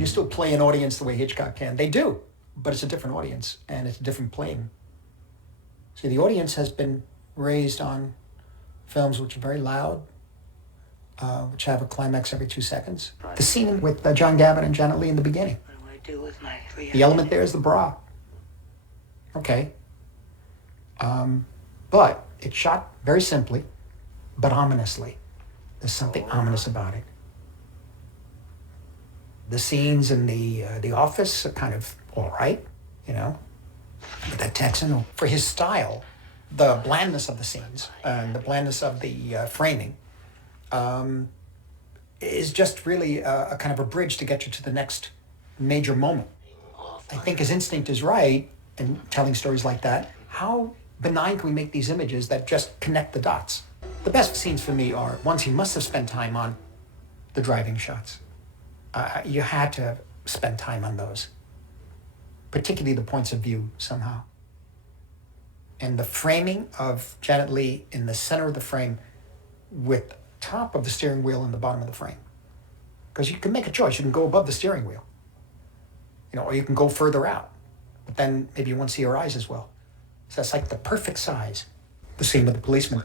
Can you still play an audience the way Hitchcock can? They do, but it's a different audience, and it's a different playing. See, the audience has been raised on films which are very loud, which have a climax every 2 seconds. The scene with John Gavin and Janet Leigh in the beginning. What do I do with my free The element there is the bra. Okay. But it's shot very simply, but ominously. There's something ominous about it. The scenes in the office are kind of all right, you know, with that Texan. For his style, the blandness of the scenes and the blandness of the framing is just really a kind of a bridge to get you to the next major moment. I think his instinct is right in telling stories like that. How benign can we make these images that just connect the dots? The best scenes for me are ones he must have spent time on, the driving shots. You had to spend time on those, particularly the points of view somehow. And the framing of Janet Leigh in the center of the frame with top of the steering wheel and the bottom of the frame. Because you can make a choice. You can go above the steering wheel, you know, or you can go further out. But then maybe you won't see her eyes as well. So that's like the perfect size. The scene with the policeman.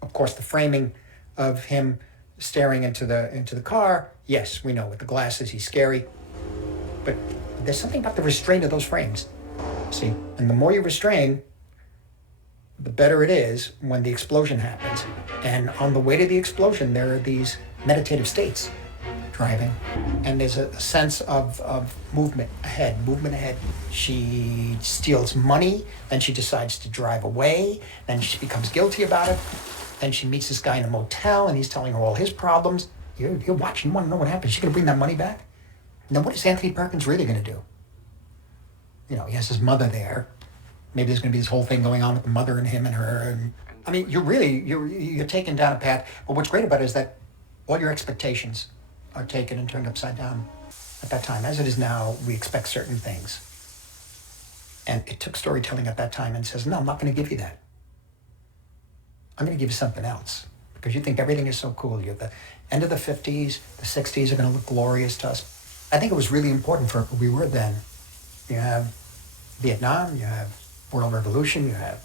Of course, the framing of him staring into the car. Yes, we know with the glasses he's scary. But there's something about the restraint of those frames. See, and the more you restrain, the better it is when the explosion happens. And on the way to the explosion, there are these meditative states driving. And there's a sense of movement ahead. She steals money, then she decides to drive away, then she becomes guilty about it. Then she meets this guy in a motel, and he's telling her all his problems. You're watching, you want to know what happens. She's going to bring that money back? Now, what is Anthony Perkins really going to do? You know, he has his mother there. Maybe there's going to be this whole thing going on with the mother and him and her. And I mean, you're taken down a path. But what's great about it is that all your expectations are taken and turned upside down at that time. As it is now, we expect certain things. And it took storytelling at that time and says, no, I'm not going to give you that. I'm going to give you something else. Because you think everything is so cool. You're at the end of the 50s, the 60s are going to look glorious to us. I think it was really important for who we were then. You have Vietnam, you have World Revolution, you have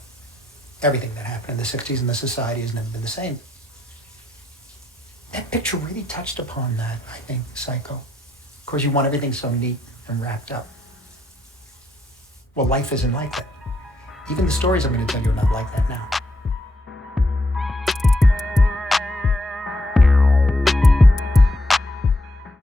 everything that happened in the 60s, and the society has never been the same. That picture really touched upon that, I think, Psycho. Of course, you want everything so neat and wrapped up. Well, life isn't like that. Even the stories I'm going to tell you are not like that now.